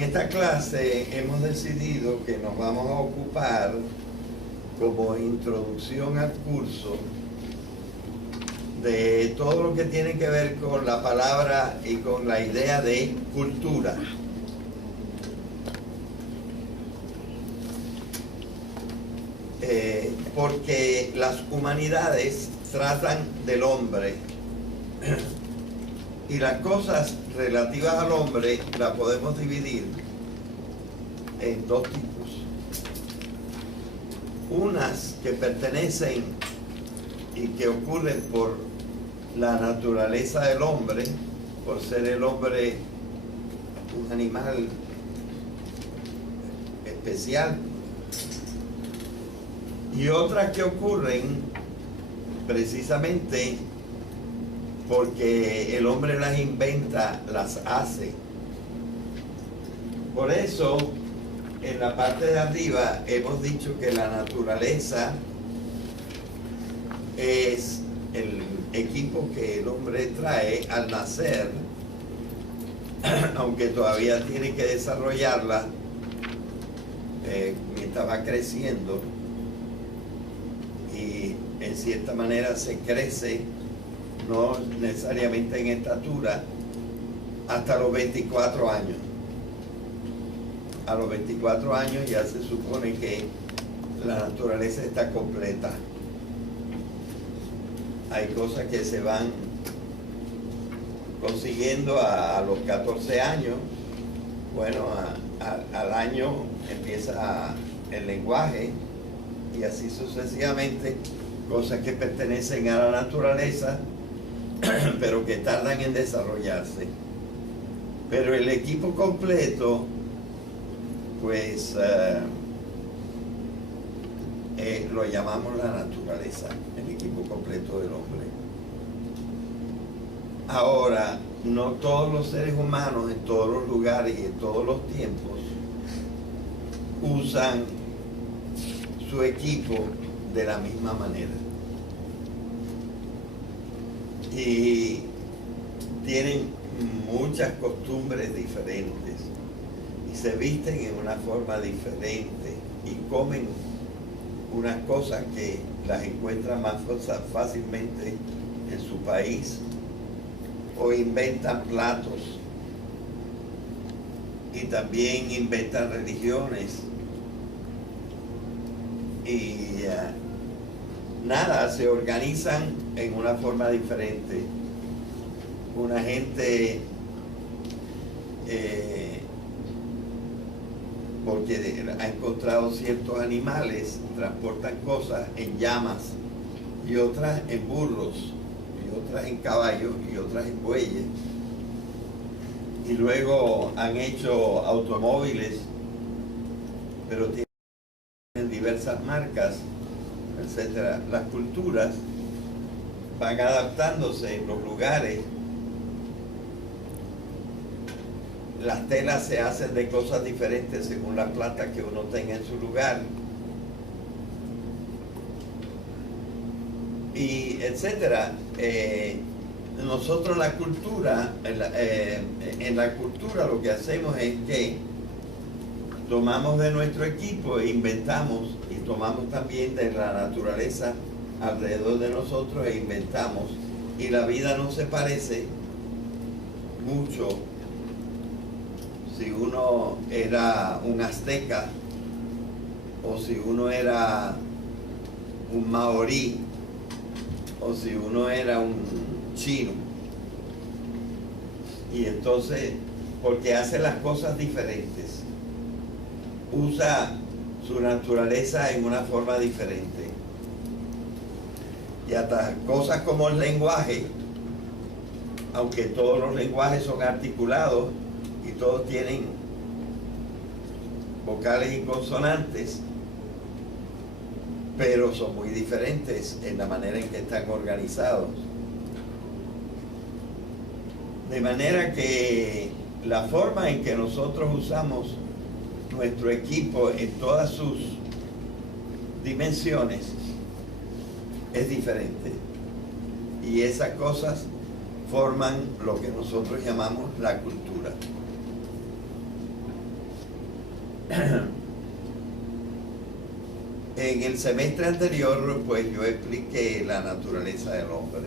En esta clase hemos decidido que nos vamos a ocupar como introducción al curso de todo lo que tiene que ver con la palabra y con la idea de cultura. Porque las humanidades tratan del hombre y las cosas relativas al hombre las podemos dividir en dos tipos. Unas que pertenecen y que ocurren por la naturaleza del hombre, por ser el hombre un animal especial, y otras que ocurren precisamente porque el hombre las inventa, las hace. Por eso, en la parte de arriba hemos dicho que la naturaleza es el equipo que el hombre trae al nacer, aunque todavía tiene que desarrollarla mientras va creciendo, y en cierta manera se crece, no necesariamente en estatura, hasta los 24 años. A los 24 años ya se supone que la naturaleza está completa. Hay cosas que se van consiguiendo a los 14 años. Bueno, al año empieza el lenguaje y así sucesivamente, cosas que pertenecen a la naturaleza pero que tardan en desarrollarse. Pero el equipo completo, pues lo llamamos la naturaleza, el equipo completo del hombre. Ahora, no todos los seres humanos en todos los lugares y en todos los tiempos usan su equipo de la misma manera. Y tienen muchas costumbres diferentes y se visten en una forma diferente y comen unas cosas que las encuentran más fácilmente en su país, o inventan platos y también inventan religiones y nada, se organizan en una forma diferente. Una gente, porque ha encontrado ciertos animales, transportan cosas en llamas, y otras en burros, y otras en caballos, y otras en bueyes. Y luego han hecho automóviles, pero tienen diversas marcas, etcétera. Las culturas van adaptándose en los lugares. Las telas se hacen de cosas diferentes según las plantas que uno tenga en su lugar, y etcétera. Nosotros la cultura, en la cultura lo que hacemos es que tomamos de nuestro equipo e inventamos, y tomamos también de la naturaleza alrededor de nosotros e inventamos, y la vida no se parece mucho si uno era un azteca o si uno era un maorí o si uno era un chino. Y entonces, porque hace las cosas diferentes, usa su naturaleza en una forma diferente. Y hasta cosas como el lenguaje, aunque todos los lenguajes son articulados y todos tienen vocales y consonantes, pero son muy diferentes en la manera en que están organizados. De manera que la forma en que nosotros usamos nuestro equipo en todas sus dimensiones es diferente. Y esas cosas forman lo que nosotros llamamos la cultura. En el semestre anterior, pues yo expliqué la naturaleza del hombre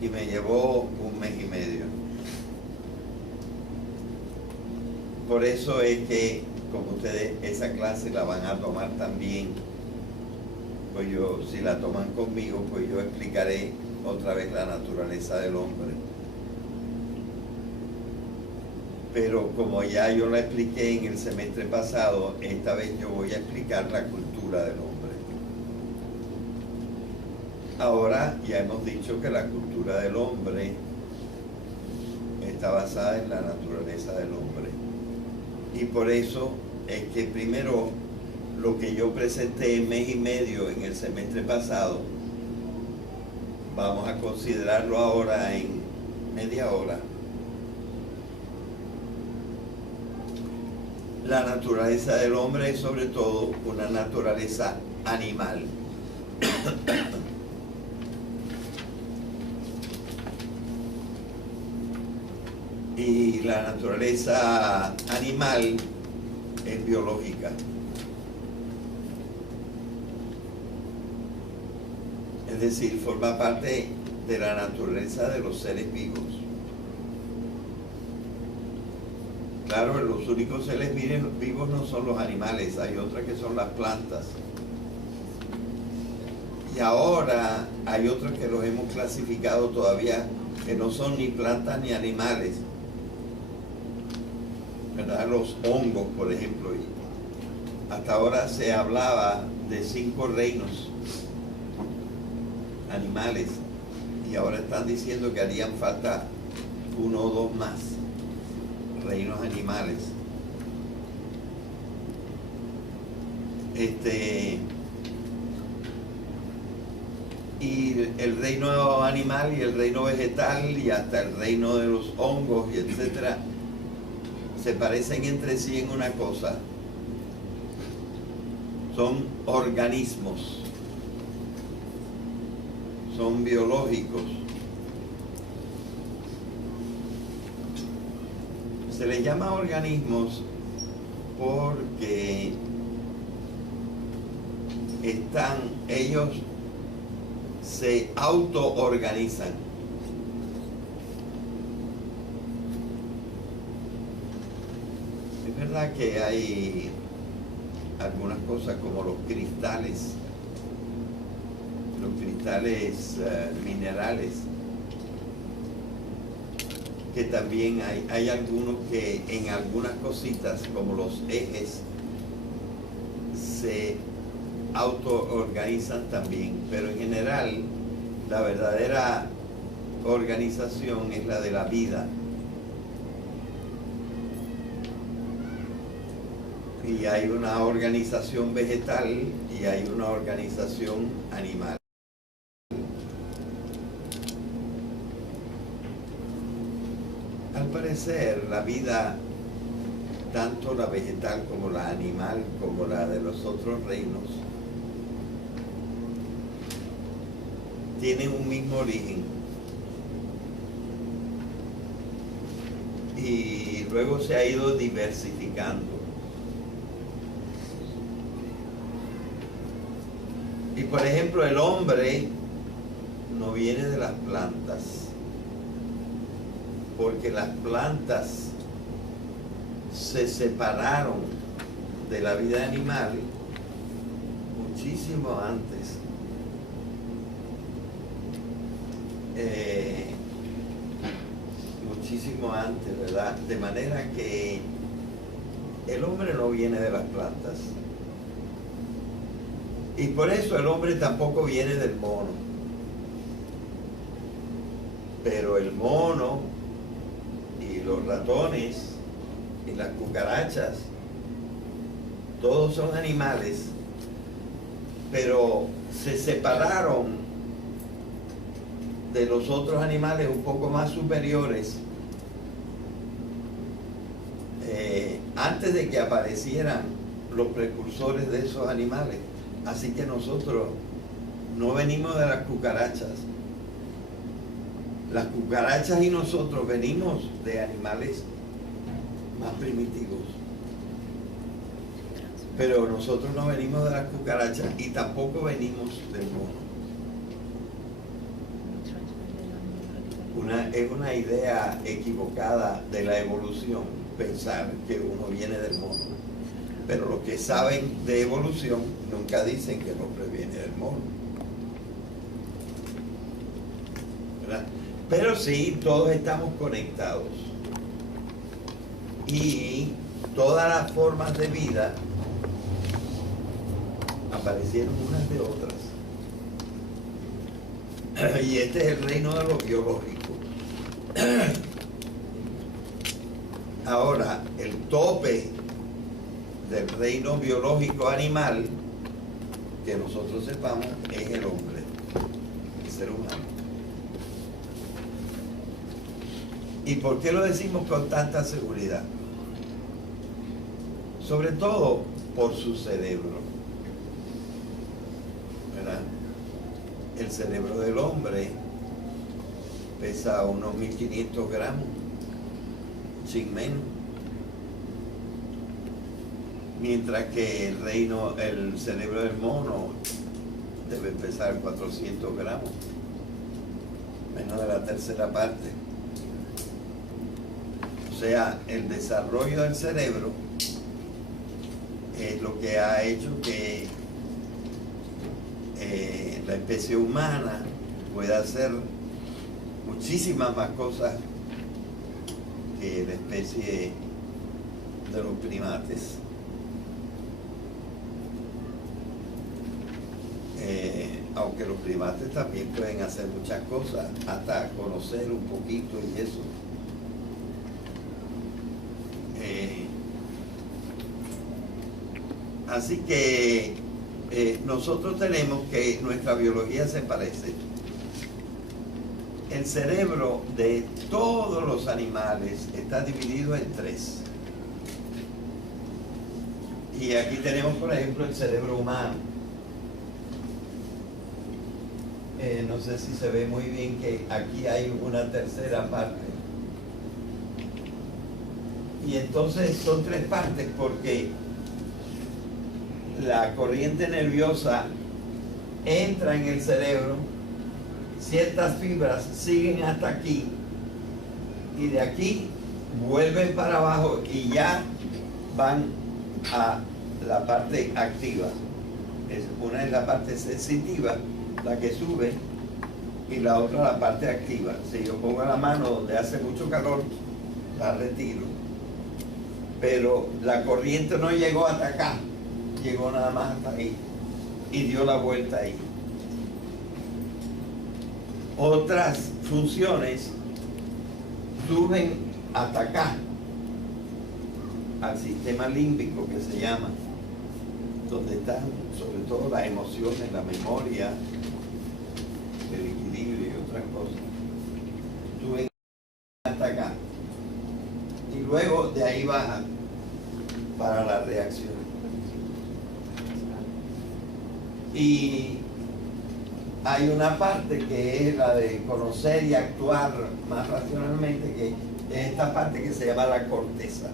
y me llevó 1 mes y medio. Por eso es que, como ustedes esa clase la van a tomar también, pues yo, si la toman conmigo, pues yo explicaré otra vez la naturaleza del hombre. Pero como ya yo la expliqué en el semestre pasado, esta vez yo voy a explicar la cultura del hombre. Ahora ya hemos dicho que la cultura del hombre está basada en la naturaleza del hombre. Y por eso es que primero lo que yo presenté en 1 mes y medio en el semestre pasado, vamos a considerarlo ahora en media hora. La naturaleza del hombre es sobre todo una naturaleza animal. Y la naturaleza animal es biológica. Es decir, forma parte de la naturaleza de los seres vivos. Claro, los únicos seres vivos no son los animales, hay otras que son las plantas. Y ahora hay otros que los hemos clasificado todavía, que no son ni plantas ni animales, ¿verdad? Los hongos, por ejemplo. Y hasta ahora se hablaba de 5 reinos animales, y ahora están diciendo que harían falta 1 o 2 más reinos animales. Y el reino animal y el reino vegetal y hasta el reino de los hongos y etcétera se parecen entre sí en una cosa: son organismos, son biológicos. Se les llama organismos porque ellos se autoorganizan. Es verdad que hay algunas cosas como los cristales minerales, que también hay algunos que en algunas cositas como los ejes se autoorganizan también, pero en general la verdadera organización es la de la vida. Y hay una organización vegetal y hay una organización animal. Al parecer, la vida, tanto la vegetal como la animal, como la de los otros reinos, tienen un mismo origen. Y luego se ha ido diversificando. Y por ejemplo, el hombre no viene de las plantas, porque las plantas se separaron de la vida animal muchísimo antes. Muchísimo antes, ¿verdad? De manera que el hombre no viene de las plantas. Y por eso el hombre tampoco viene del mono. Pero el mono y los ratones y las cucarachas, todos son animales, pero se separaron de los otros animales un poco más superiores antes de que aparecieran los precursores de esos animales. Así que nosotros no venimos de las cucarachas. Las cucarachas y nosotros venimos de animales más primitivos. Pero nosotros no venimos de las cucarachas y tampoco venimos del mono. Es una idea equivocada de la evolución pensar que uno viene del mono. Pero los que saben de evolución nunca dicen que el hombre viene del mono, ¿verdad? Pero sí, todos estamos conectados. Y todas las formas de vida aparecieron unas de otras. Y este es el reino de lo biológico. Ahora, el tope del reino biológico animal, que nosotros sepamos, es el hombre, el ser humano. ¿Y por qué lo decimos con tanta seguridad? Sobre todo por su cerebro, ¿verdad? El cerebro del hombre pesa unos 1500 gramos, sin menos. Mientras que el cerebro del mono debe pesar 400 gramos, menos de la tercera parte. O sea, el desarrollo del cerebro es lo que ha hecho que la especie humana pueda hacer muchísimas más cosas que la especie de los primates. Aunque los primates también pueden hacer muchas cosas, hasta conocer un poquito y eso. Así que nosotros tenemos que nuestra biología se parece. El cerebro de todos los animales está dividido en tres. Y aquí tenemos, por ejemplo, el cerebro humano. No sé si se ve muy bien que aquí hay una tercera parte. Y entonces son tres partes porque la corriente nerviosa entra en el cerebro, ciertas fibras siguen hasta aquí y de aquí vuelven para abajo y ya van a la parte activa. Una es la parte sensitiva, la que sube, y la otra la parte activa. Si yo pongo la mano donde hace mucho calor, la retiro, pero la corriente no llegó hasta acá, llegó nada más hasta ahí y dio la vuelta ahí. Otras funciones suben hasta acá, al sistema límbico que se llama, donde están sobre todo las emociones, la memoria, el equilibrio y otras cosas. Suben hasta acá y luego de ahí bajan para la reacción. Y hay una parte que es la de conocer y actuar más racionalmente, que es esta parte que se llama la corteza,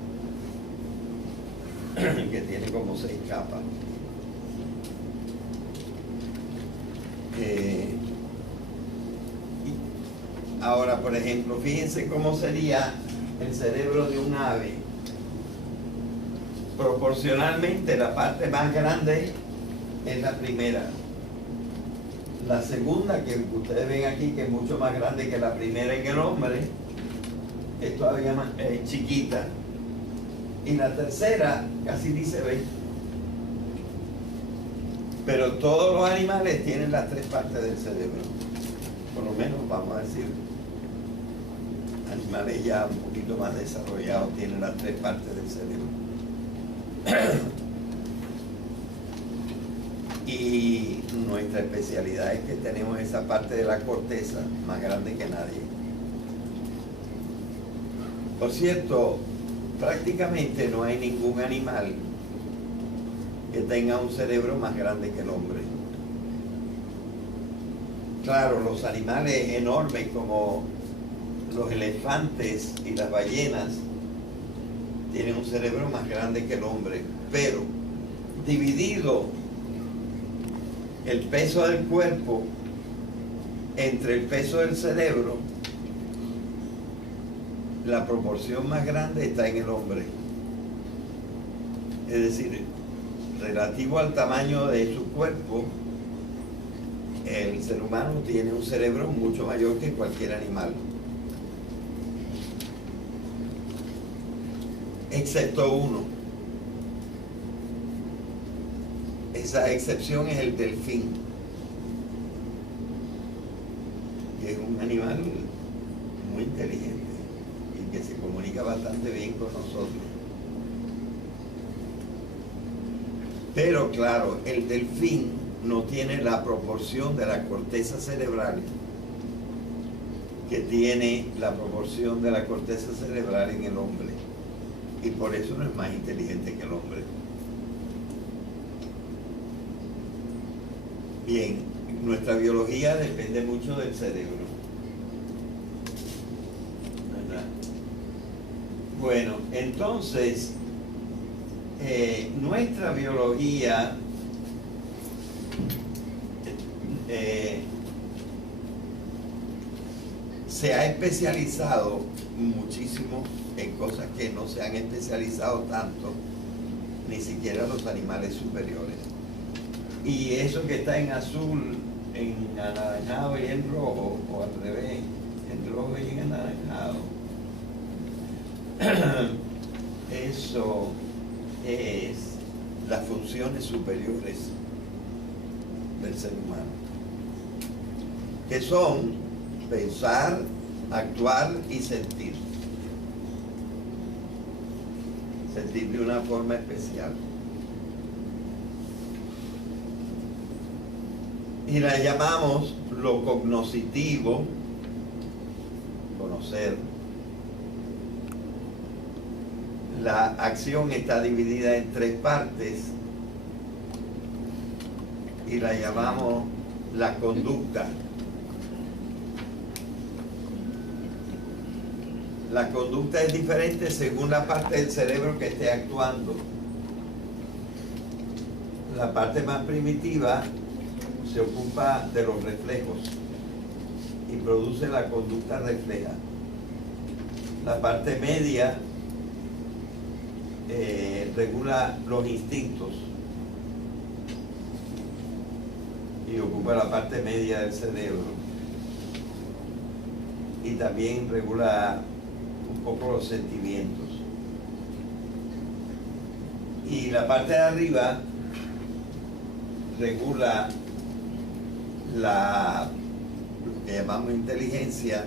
que tiene como 6 capas. Ahora, por ejemplo, fíjense cómo sería el cerebro de un ave. Proporcionalmente, la parte más grande es la primera. La segunda, que ustedes ven aquí, que es mucho más grande que la primera en el hombre, es todavía más chiquita. Y la tercera casi ni se ve. Pero todos los animales tienen las 3 partes del cerebro. Por lo menos, vamos a decir, animales ya un poquito más desarrollados tienen las 3 partes del cerebro. Y nuestra especialidad es que tenemos esa parte de la corteza más grande que nadie. Por cierto, prácticamente no hay ningún animal que tenga un cerebro más grande que el hombre. Claro, los animales enormes como los elefantes y las ballenas tienen un cerebro más grande que el hombre, pero dividido el peso del cuerpo entre el peso del cerebro, la proporción más grande está en el hombre. Es decir, relativo al tamaño de su cuerpo, el ser humano tiene un cerebro mucho mayor que cualquier animal, excepto uno. Esa excepción es el delfín, que es un animal muy inteligente y que se comunica bastante bien con nosotros. Pero claro, el delfín no tiene la proporción de la corteza cerebral que tiene la proporción de la corteza cerebral en el hombre, y por eso no es más inteligente que el hombre. Bien, nuestra biología depende mucho del cerebro, ¿verdad? Bueno, entonces nuestra biología se ha especializado muchísimo en cosas que no se han especializado tanto, ni siquiera los animales superiores. Y eso que está en azul, en anaranjado y en rojo, o al revés, en rojo y en anaranjado, eso es las funciones superiores del ser humano, que son pensar, actuar y sentir. Sentir de una forma especial. Y la llamamos lo cognoscitivo, conocer. La acción está dividida en 3 partes y la llamamos la conducta. La conducta es diferente según la parte del cerebro que esté actuando. La parte más primitiva se ocupa de los reflejos y produce la conducta refleja. La parte media regula los instintos y ocupa la parte media del cerebro, y también regula un poco los sentimientos. Y la parte de arriba regula lo que llamamos inteligencia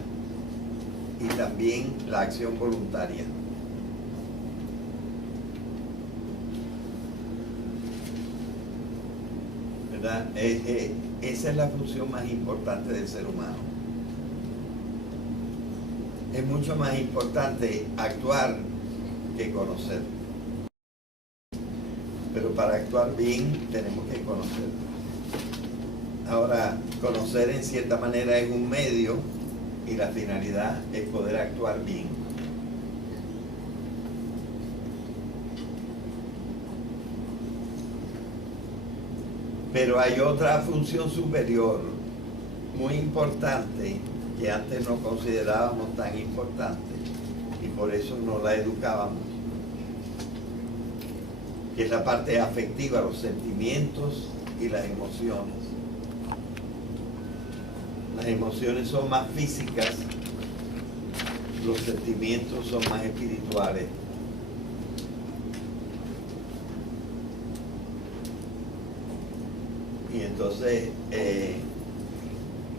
y también la acción voluntaria. ¿Verdad? Esa es la función más importante del ser humano. Es mucho más importante actuar que conocer. Pero para actuar bien tenemos que conocer. Ahora, conocer en cierta manera es un medio y la finalidad es poder actuar bien. Pero hay otra función superior muy importante que antes no considerábamos tan importante y por eso no la educábamos, que es la parte afectiva, los sentimientos y las emociones. Las emociones son más físicas, los sentimientos son más espirituales. Y entonces,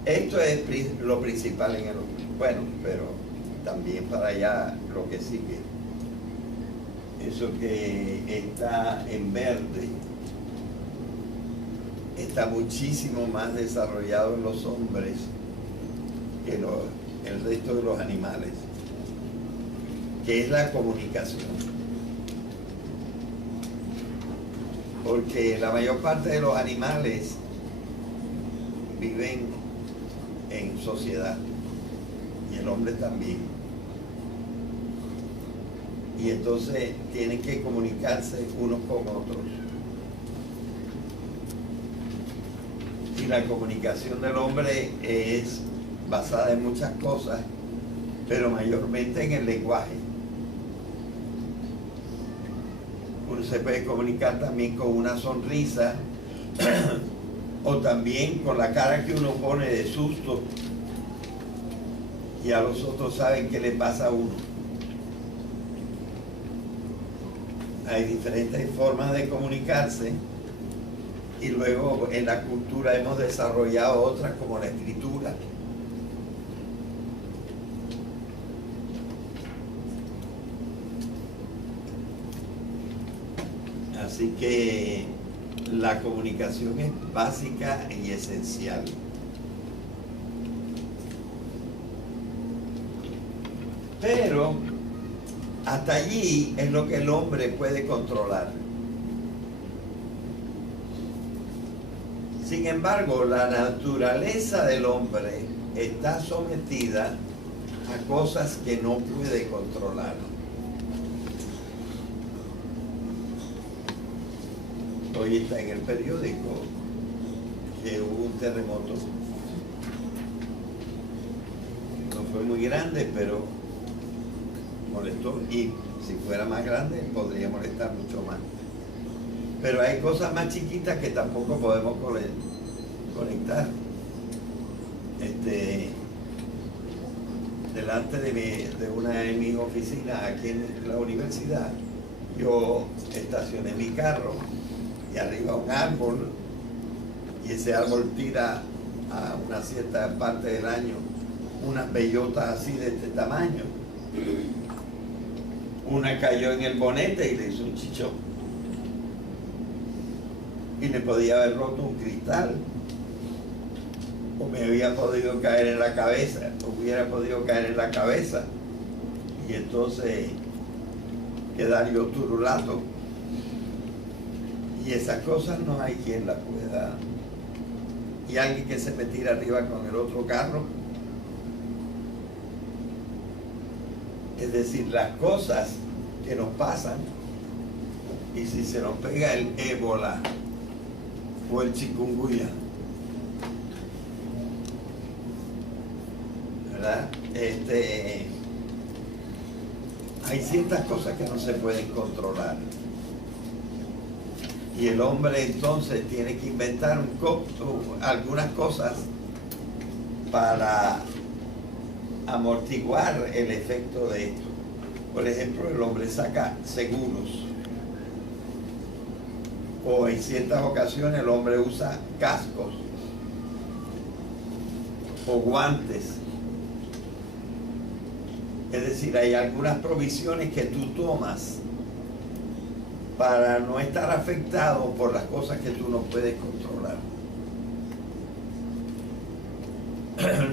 esto es lo principal en el hombre. Bueno, pero también para allá lo que sigue. Eso que está en verde está muchísimo más desarrollado en los hombres que el resto de los animales, que es la comunicación. Porque la mayor parte de los animales viven en sociedad y el hombre también. Y entonces tienen que comunicarse unos con otros. y la comunicación del hombre es basada en muchas cosas, pero mayormente en el lenguaje. Uno se puede comunicar también con una sonrisa o también con la cara que uno pone de susto, y a los otros saben qué le pasa a uno. Hay diferentes formas de comunicarse, y luego en la cultura hemos desarrollado otras como la escritura. Así que la comunicación es básica y esencial. Pero hasta allí es lo que el hombre puede controlar. Sin embargo, la naturaleza del hombre está sometida a cosas que no puede controlar. Hoy está en el periódico que hubo un terremoto. No fue muy grande, pero molestó, y si fuera más grande podría molestar mucho más. Pero hay cosas más chiquitas que tampoco podemos conectar. Delante de una de mis oficinas aquí en la universidad, yo estacioné mi carro y arriba un árbol, y ese árbol tira a una cierta parte del año unas bellotas así de este tamaño. Una cayó en el bonete y le hizo un chichón, y le podía haber roto un cristal, o me había podido caer en la cabeza, o hubiera podido caer en la cabeza, y entonces quedar yo turulato. Y esas cosas no hay quien las pueda. Y alguien que se me tira arriba con el otro carro. Es decir, las cosas que nos pasan, y si se nos pega el ébola o el chikungunya, ¿verdad? Hay ciertas cosas que no se pueden controlar. Y el hombre entonces tiene que inventar algunas cosas para amortiguar el efecto de esto. Por ejemplo, el hombre saca seguros, o en ciertas ocasiones el hombre usa cascos o guantes. Es decir, hay algunas provisiones que tú tomas para no estar afectado por las cosas que tú no puedes controlar.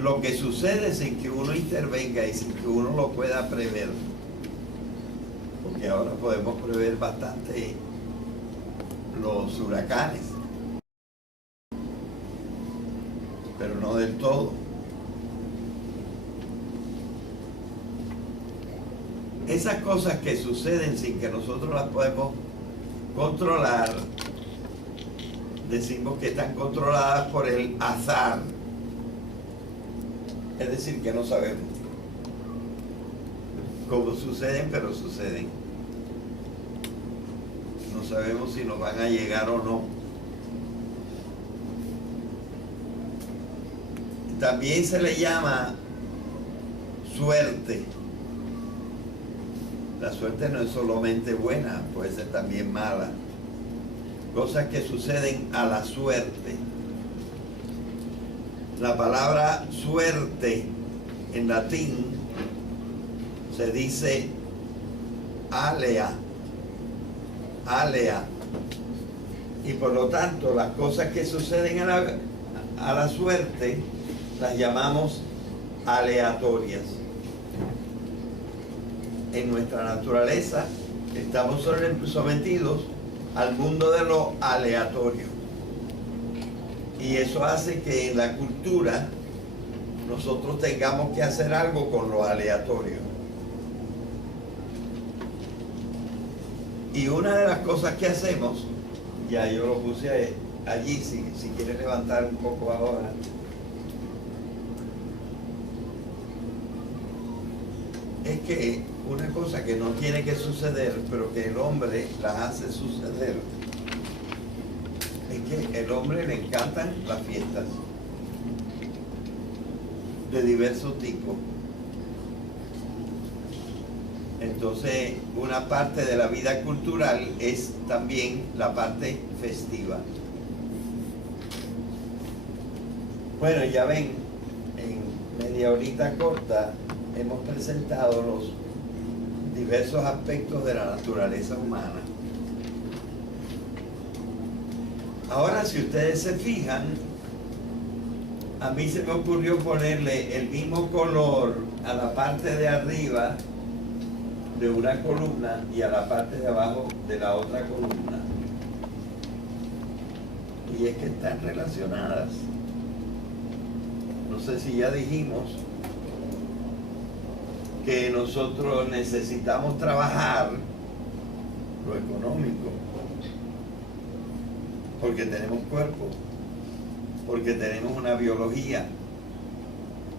Lo que sucede es sin que uno intervenga y sin que uno lo pueda prever, porque ahora podemos prever bastante los huracanes, pero no del todo. Esas cosas que suceden sin que nosotros las podemos controlar, decimos que están controladas por el azar. Es decir, que no sabemos cómo suceden, pero suceden. No sabemos si nos van a llegar o no. También se le llama suerte. La suerte no es solamente buena, puede ser también mala. Cosas que suceden a la suerte. La palabra suerte en latín se dice alea, alea. Y por lo tanto, las cosas que suceden a la suerte las llamamos aleatorias. En nuestra naturaleza estamos sometidos al mundo de lo aleatorio, y eso hace que en la cultura nosotros tengamos que hacer algo con lo aleatorio. Y una de las cosas que hacemos, ya yo lo puse allí, si quiere levantar un poco ahora. Es que una cosa que no tiene que suceder, pero que el hombre la hace suceder, es que el hombre le encantan las fiestas de diversos tipos. Entonces, una parte de la vida cultural es también la parte festiva. Bueno, ya ven, en media horita corta hemos presentado los diversos aspectos de la naturaleza humana. Ahora, si ustedes se fijan, a mí se me ocurrió ponerle el mismo color a la parte de arriba de una columna y a la parte de abajo de la otra columna. Y es que están relacionadas. No sé si ya dijimos que nosotros necesitamos trabajar lo económico, porque tenemos cuerpo, porque tenemos una biología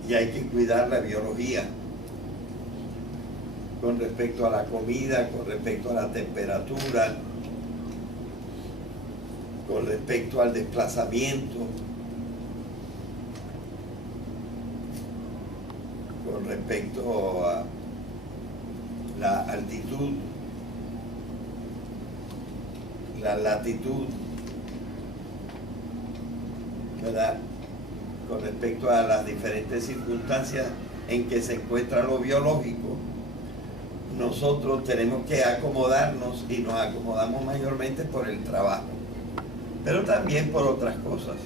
y hay que cuidar la biología con respecto a la comida, con respecto a la temperatura, con respecto al desplazamiento, con respecto a la altitud, la latitud, ¿verdad? Con respecto a las diferentes circunstancias en que se encuentra lo biológico, nosotros tenemos que acomodarnos y nos acomodamos mayormente por el trabajo, pero también por otras cosas.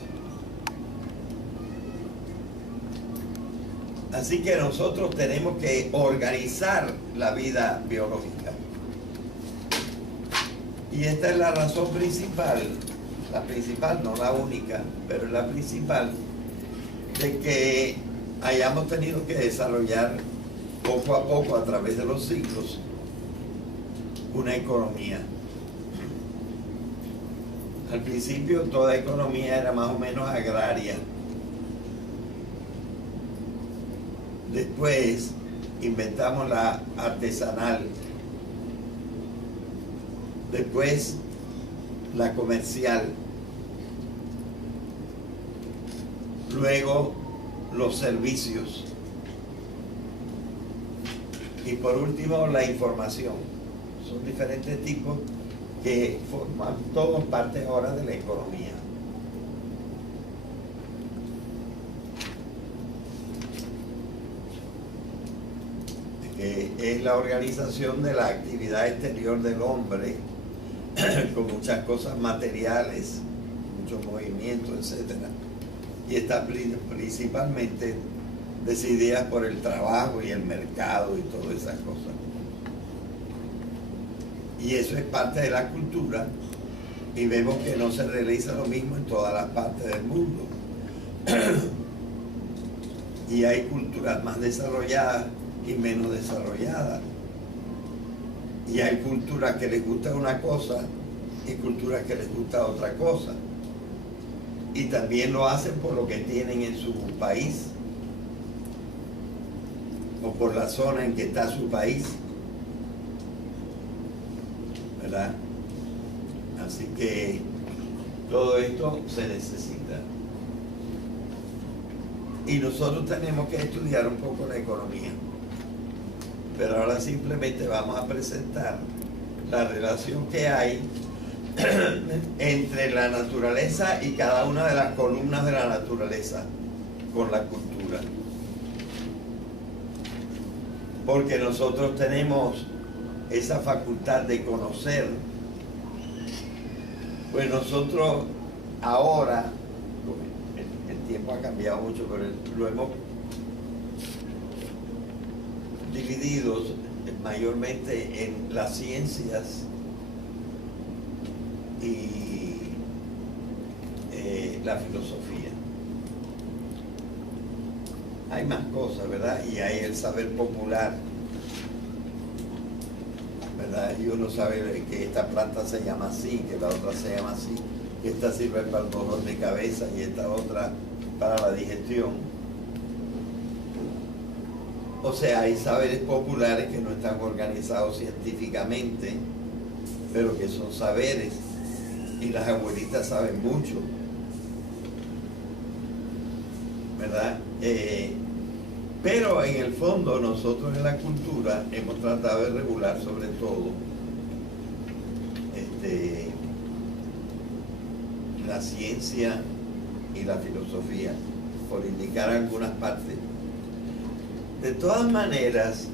Así que nosotros tenemos que organizar la vida biológica. Y esta es la razón principal, no la única, pero es la principal, de que hayamos tenido que desarrollar poco a poco a través de los siglos una economía. Al principio toda economía era más o menos agraria. Después inventamos la artesanal. Después la comercial. Luego los servicios. Y por último la información. Son diferentes tipos que forman todos parte ahora de la economía. Que es la organización de la actividad exterior del hombre con muchas cosas materiales, muchos movimientos, etc. Y está principalmente decididas por el trabajo y el mercado y todas esas cosas. Y eso es parte de la cultura, y vemos que no se realiza lo mismo en todas las partes del mundo. Y hay culturas más desarrolladas y menos desarrolladas. Y hay culturas que les gusta una cosa y culturas que les gusta otra cosa. Y también lo hacen por lo que tienen en su país o por la zona en que está su país, ¿verdad? Así que todo esto se necesita. Y nosotros tenemos que estudiar un poco la economía. Pero ahora simplemente vamos a presentar la relación que hay entre la naturaleza y cada una de las columnas de la naturaleza con la cultura. Porque nosotros tenemos esa facultad de conocer. Pues nosotros ahora, el tiempo ha cambiado mucho, pero lo hemos divididos mayormente en las ciencias y la filosofía. Hay más cosas, ¿verdad? Y hay el saber popular, ¿verdad? Y uno sabe que esta planta se llama así, que la otra se llama así, que esta sirve para el dolor de cabeza y esta otra para la digestión. O sea, hay saberes populares que no están organizados científicamente, pero que son saberes, y las abuelitas saben mucho, ¿verdad? Pero en el fondo nosotros en la cultura hemos tratado de regular sobre todo la ciencia y la filosofía, por indicar algunas partes. De todas maneras,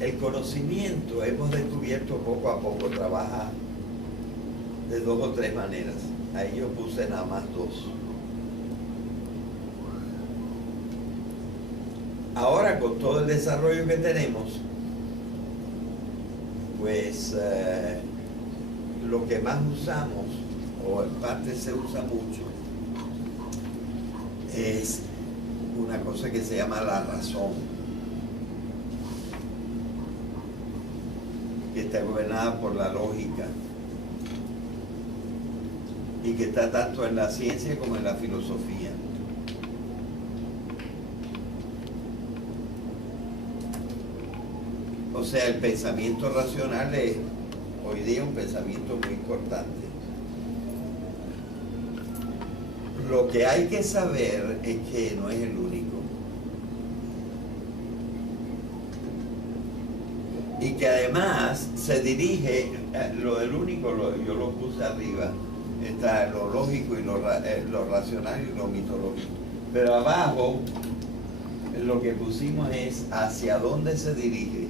el conocimiento, hemos descubierto poco a poco, trabaja de 2 o 3 maneras. Ahí yo puse nada más 2. Ahora, con todo el desarrollo que tenemos, pues lo que más usamos, o en parte se usa mucho, es una cosa que se llama la razón, que está gobernada por la lógica y que está tanto en la ciencia como en la filosofía. O sea, el pensamiento racional es hoy día un pensamiento muy importante. Lo que hay que saber es que no es el único. Y que además se dirige, lo del único, yo lo puse arriba, está lo lógico y lo racional y lo mitológico. Pero abajo lo que pusimos es hacia dónde se dirige.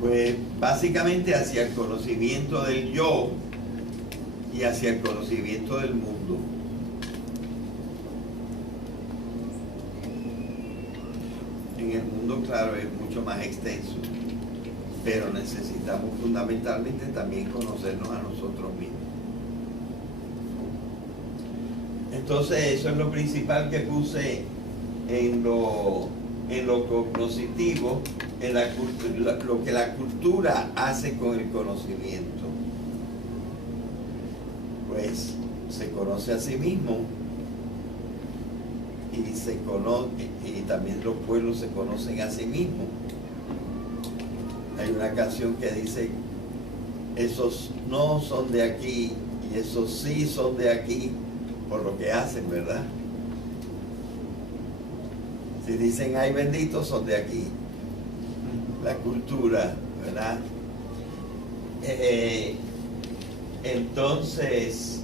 Pues básicamente hacia el conocimiento del yo y hacia el conocimiento del mundo. En el mundo, claro, es mucho más extenso, pero necesitamos fundamentalmente también conocernos a nosotros mismos. Entonces, eso es lo principal que puse en lo cognoscitivo, en lo que la cultura hace con el conocimiento. Pues se conoce a sí mismo y también los pueblos se conocen a sí mismos. Hay una canción que dice: esos no son de aquí y esos sí son de aquí por lo que hacen, ¿verdad? Si dicen ay bendito, son de aquí. La cultura, ¿verdad? Entonces,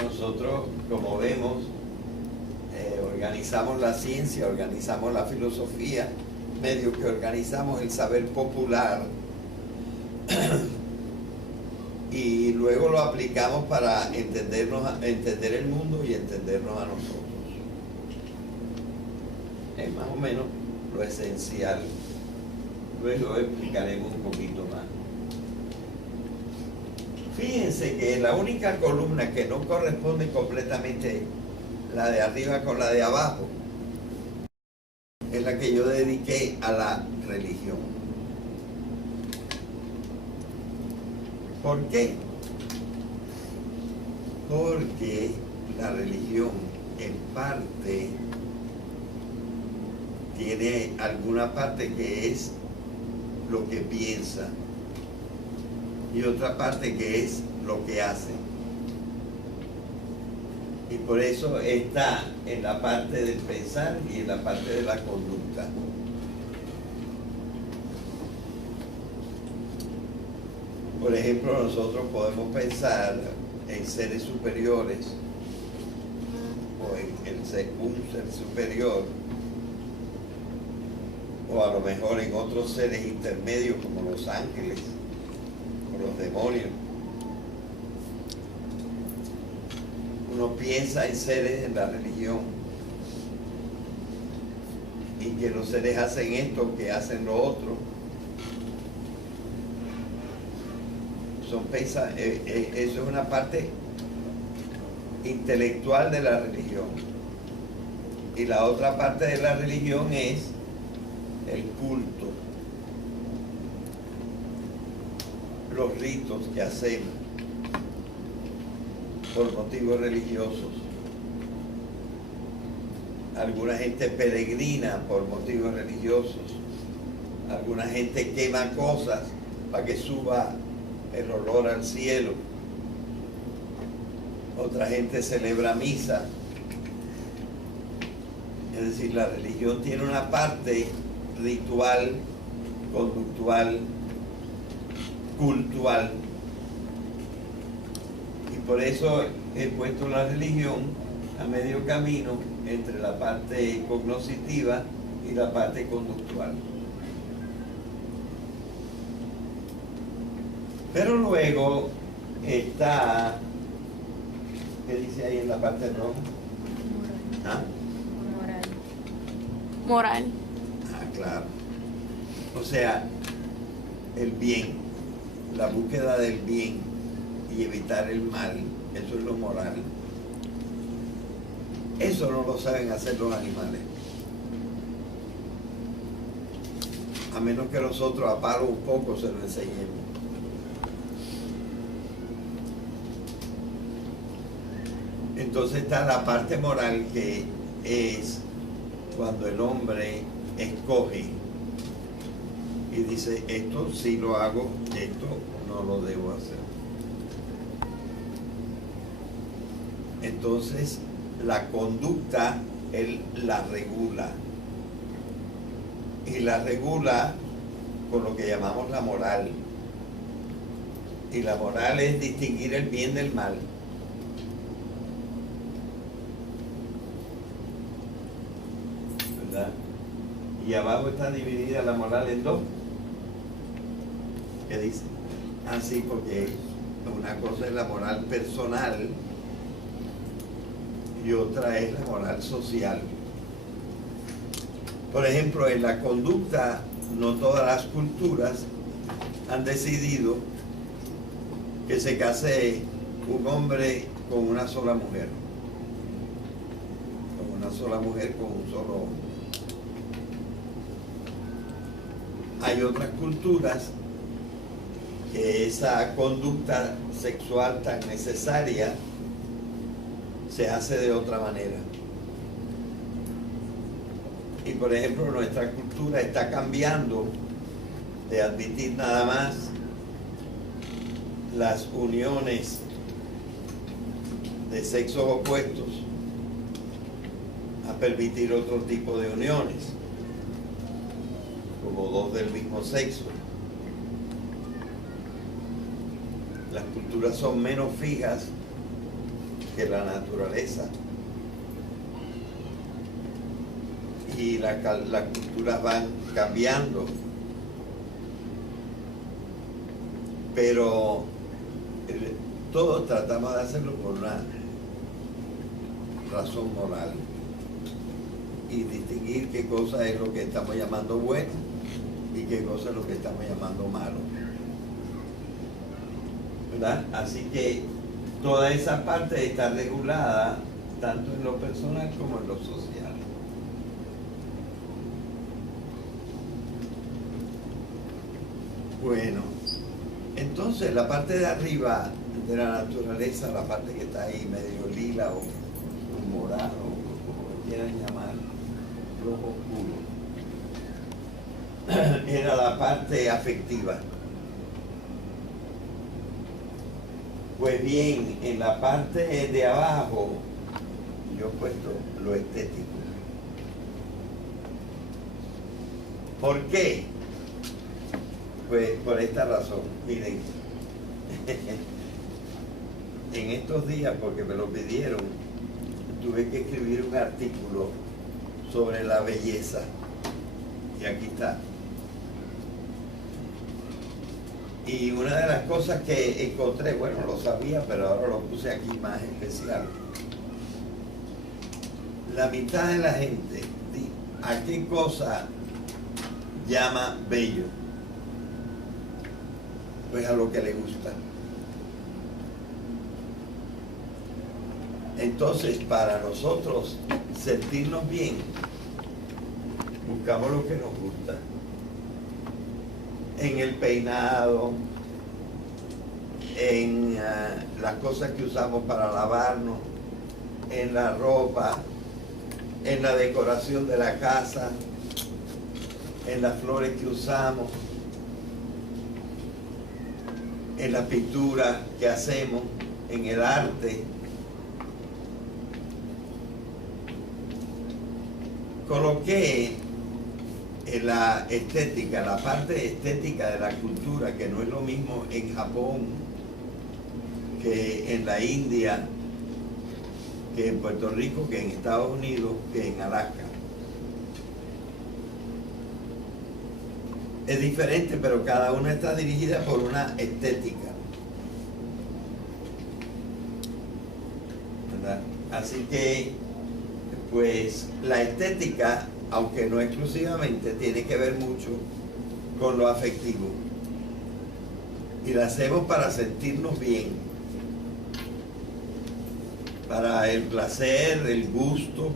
nosotros, como vemos, organizamos la ciencia, organizamos la filosofía, medio que organizamos el saber popular y luego lo aplicamos para entender el mundo y entendernos a nosotros. Es más o menos lo esencial. Luego explicaremos un poquito más. Fíjense que la única columna que no corresponde completamente la de arriba con la de abajo es la que yo dediqué a la religión. ¿Por qué? Porque la religión en parte tiene alguna parte que es lo que piensa y otra parte que es lo que hace. Y por eso está en la parte del pensar y en la parte de la conducta. Por ejemplo, nosotros podemos pensar en seres superiores o en un ser superior, o a lo mejor en otros seres intermedios como los ángeles o los demonios. Uno piensa en seres en la religión y que los seres hacen esto, que hacen lo otro. Eso es una parte intelectual de la religión. Y la otra parte de la religión es el culto. los ritos que hacemos por motivos religiosos. Alguna gente peregrina por motivos religiosos. Alguna gente quema cosas para que suba el olor al cielo. Otra gente celebra misa. Es decir, la religión tiene una parte ritual, conductual, cultural. Y por eso he puesto la religión a medio camino entre la parte cognoscitiva y la parte conductual. Pero luego está, ¿qué dice ahí en la parte roja? ¿Ah? Moral. Ah, claro. O sea, el bien, la búsqueda del bien y evitar el mal, eso es lo moral. Eso no lo saben hacer los animales. A menos que nosotros a palo un poco se lo enseñemos. Entonces está la parte moral, que es cuando el hombre escoge y dice, esto sí lo hago, esto no lo debo hacer. Entonces la conducta él la regula, y la regula con lo que llamamos la moral. Y la moral es distinguir el bien del mal. ¿Verdad? Y abajo está dividida la moral en dos. ¿Qué dice? Ah, sí, porque una cosa es la moral personal y otra es la moral social. Por ejemplo, en la conducta, no todas las culturas han decidido que se case un hombre con una sola mujer, con una sola mujer con un solo hombre. Hay otras culturas que esa conducta sexual tan necesaria se hace de otra manera. Y por ejemplo, nuestra cultura está cambiando de admitir nada más las uniones de sexos opuestos a permitir otro tipo de uniones, como dos del mismo sexo. Las culturas son menos fijas que la naturaleza. Y las culturas van cambiando. Pero todos tratamos de hacerlo por una razón moral. Y distinguir qué cosa es lo que estamos llamando bueno y qué cosa es lo que estamos llamando malo. ¿Verdad? Así que toda esa parte está regulada tanto en lo personal como en lo social. Bueno, entonces la parte de arriba de la naturaleza, la parte que está ahí medio lila o morado, o como lo quieran llamar, rojo oscuro, era la parte afectiva. Pues bien, en la parte de abajo yo he puesto lo estético. ¿Por qué? Pues por esta razón. Miren, en estos días, porque me lo pidieron, tuve que escribir un artículo sobre la belleza. Y aquí está. Y una de las cosas que encontré, bueno, lo sabía, pero ahora lo puse aquí más especial. La mitad de la gente, ¿a qué cosa llama bello? Pues a lo que le gusta. Entonces, para nosotros sentirnos bien, buscamos lo que nos gusta. En el peinado, en las cosas que usamos para lavarnos, en la ropa, en la decoración de la casa, en las flores que usamos, en la pintura que hacemos, en el arte. Coloqué en la estética, la parte estética de la cultura, que no es lo mismo en Japón que en la India, que en Puerto Rico, que en Estados Unidos, que en Alaska. Es diferente, pero cada una está dirigida por una estética, ¿verdad? Así que, pues, la estética, aunque no exclusivamente, tiene que ver mucho con lo afectivo. Y la hacemos para sentirnos bien, para el placer, el gusto,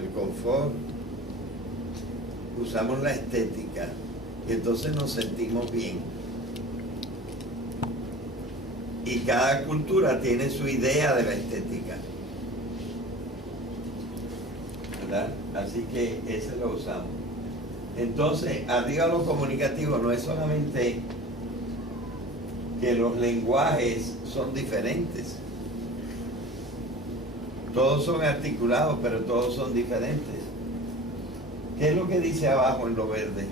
el confort. Usamos la estética y entonces nos sentimos bien. Y cada cultura tiene su idea de la estética, ¿verdad? Así que ese lo usamos. Entonces, arriba lo comunicativo no es solamente que los lenguajes son diferentes. Todos son articulados, pero todos son diferentes. ¿Qué es lo que dice abajo en lo verde?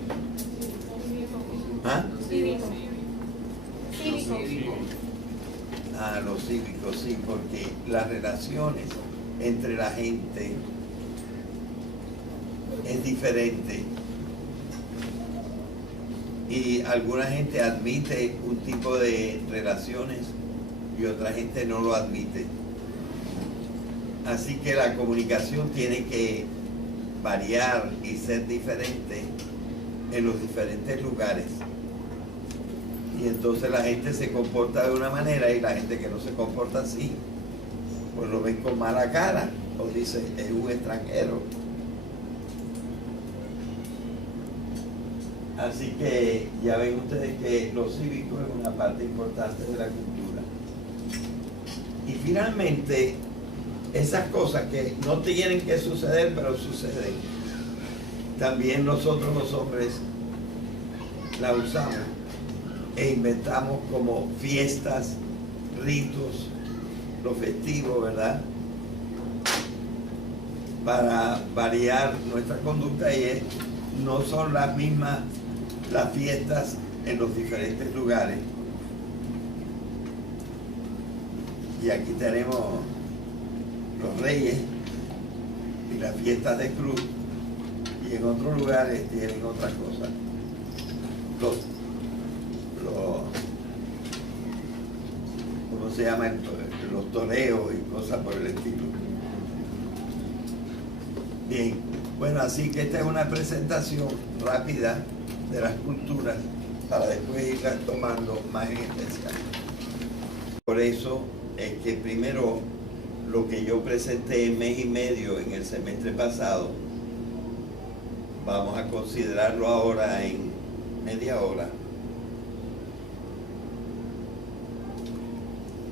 ¿Ah? Cívico. Ah, los cívicos, sí, porque las relaciones entre la gente es diferente. Y alguna gente admite un tipo de relaciones y otra gente no lo admite. Así que la comunicación tiene que variar y ser diferente en los diferentes lugares. Y entonces la gente se comporta de una manera y la gente que no se comporta así, pues lo ven con mala cara o dicen es un extranjero. Así que ya ven ustedes que lo cívico es una parte importante de la cultura. Y finalmente, esas cosas que no tienen que suceder, pero suceden, también nosotros los hombres la usamos e inventamos como fiestas, ritos, lo festivo, ¿verdad? Para variar nuestra conducta y no son las mismas las fiestas en los diferentes lugares. Y aquí tenemos los reyes y las fiestas de cruz, y en otros lugares tienen otras cosas. ¿Cómo se llama? Los toreos y cosas por el estilo. Bien, bueno, así que esta es una presentación rápida de las culturas para después irlas tomando más en especial. Por eso es que primero lo que yo presenté en mes y medio en el semestre pasado, vamos a considerarlo ahora en media hora.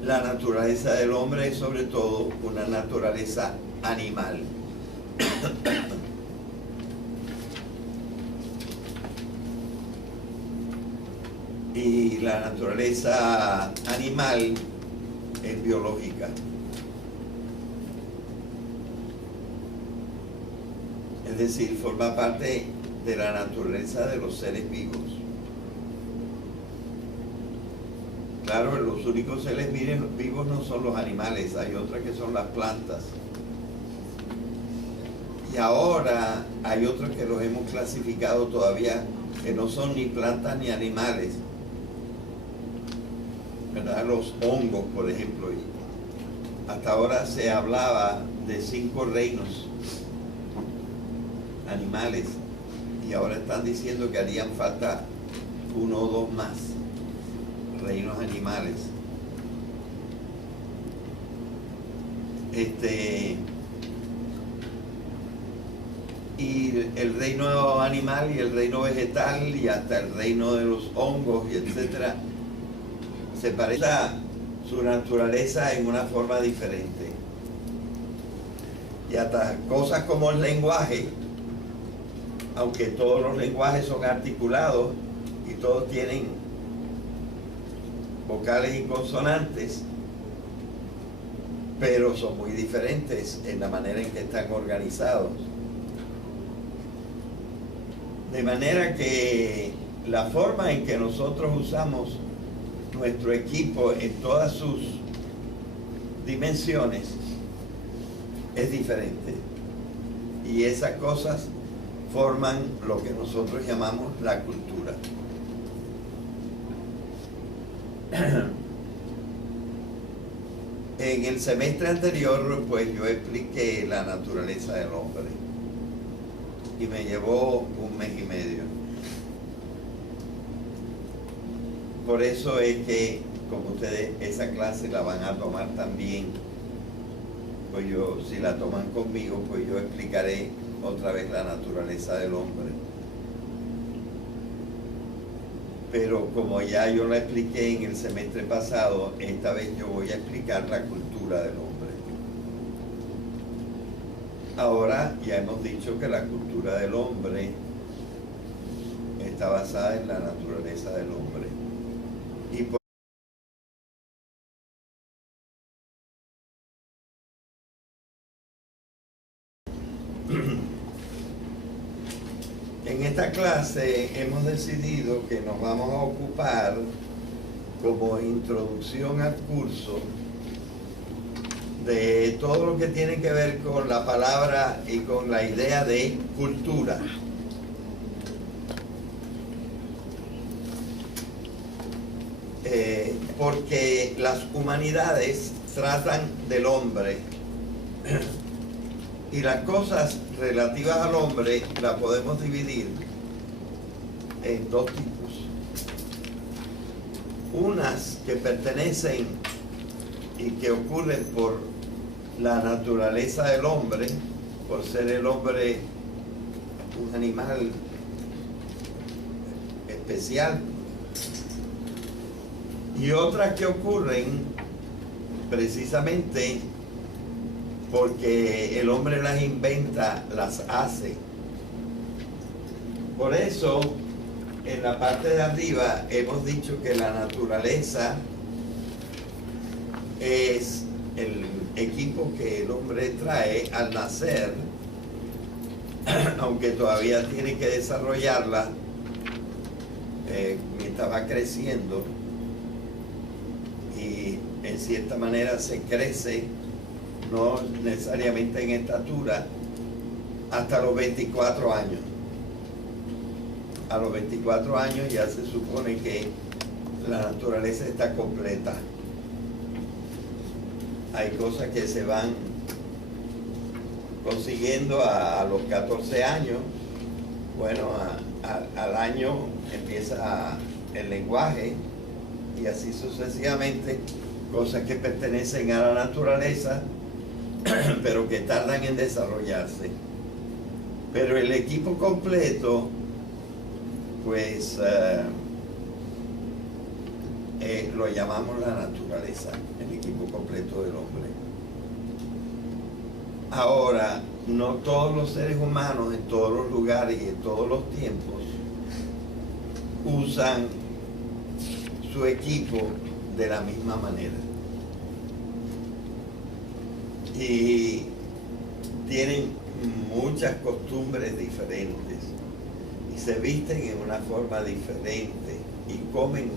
La naturaleza del hombre es sobre todo una naturaleza animal. Y la naturaleza animal es biológica. Es decir, forma parte de la naturaleza de los seres vivos. Claro, los únicos seres vivos no son los animales, hay otras que son las plantas. Y ahora hay otros que los hemos clasificado todavía, que no son ni plantas ni animales, ¿verdad? Los hongos, por ejemplo. Y hasta ahora se hablaba de 5 reinos animales, y ahora están diciendo que harían falta 1 o 2 más reinos animales. Y el reino animal y el reino vegetal y hasta el reino de los hongos y etcétera, se parece a su naturaleza en una forma diferente. Y hasta cosas como el lenguaje, aunque todos los lenguajes son articulados y todos tienen vocales y consonantes, pero son muy diferentes en la manera en que están organizados. De manera que la forma en que nosotros usamos nuestro equipo en todas sus dimensiones es diferente. Y esas cosas forman lo que nosotros llamamos la cultura. En el semestre anterior, pues yo expliqué la naturaleza del hombre y me llevó 1 mes y medio. Por eso es que, como ustedes esa clase la van a tomar también, pues yo, si la toman conmigo, pues yo explicaré otra vez la naturaleza del hombre. Pero como ya yo la expliqué en el semestre pasado, esta vez yo voy a explicar la cultura del hombre. Ahora ya hemos dicho que la cultura del hombre está basada en la naturaleza del hombre. Y en esta clase hemos decidido que nos vamos a ocupar como introducción al curso de todo lo que tiene que ver con la palabra y con la idea de cultura. Porque las humanidades tratan del hombre y las cosas relativas al hombre las podemos dividir en 2 tipos. Unas que pertenecen y que ocurren por la naturaleza del hombre, por ser el hombre un animal especial, y otras que ocurren precisamente porque el hombre las inventa, las hace. Por eso, en la parte de arriba hemos dicho que la naturaleza es el equipo que el hombre trae al nacer, aunque todavía tiene que desarrollarla mientras va creciendo, y en cierta manera se crece, no necesariamente en estatura, hasta los 24 años. A los 24 años ya se supone que la naturaleza está completa. Hay cosas que se van consiguiendo a los 14 años. Bueno, al año empieza el lenguaje y así sucesivamente, cosas que pertenecen a la naturaleza pero que tardan en desarrollarse. Pero el equipo completo, pues lo llamamos la naturaleza, el equipo completo del hombre. Ahora, no todos los seres humanos en todos los lugares y en todos los tiempos usan su equipo de la misma manera. Y tienen muchas costumbres diferentes y se visten en una forma diferente y comen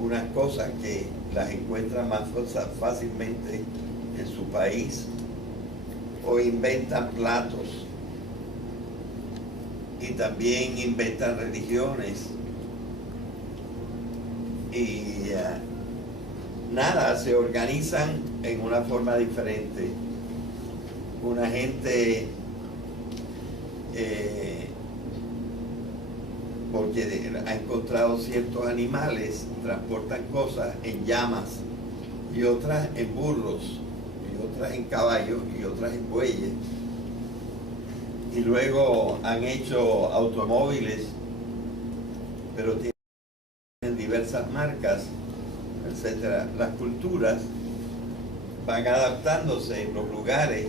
unas cosas que las encuentran más fácilmente en su país, o inventan platos y también inventan religiones y nada, se organizan en una forma diferente. Una gente porque ha encontrado ciertos animales, transportan cosas en llamas, y otras en burros, y otras en caballos, y otras en bueyes. Y luego han hecho automóviles, pero tienen diversas marcas. etcétera. Las culturas van adaptándose en los lugares.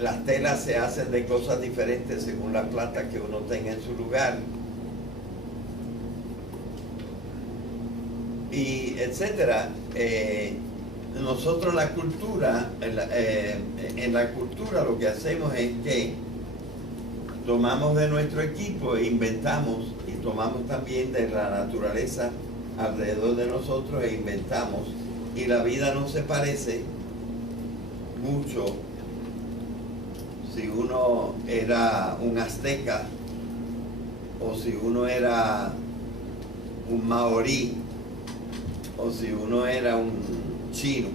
Las telas se hacen de cosas diferentes según las plantas que uno tenga en su lugar. Y etcétera. Nosotros la cultura, en la cultura lo que hacemos es que tomamos de nuestro equipo e inventamos, y tomamos también de la naturaleza alrededor de nosotros e inventamos, y la vida no se parece mucho si uno era un azteca o si uno era un maorí o si uno era un chino.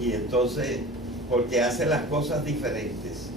Y entonces, porque hace las cosas diferentes.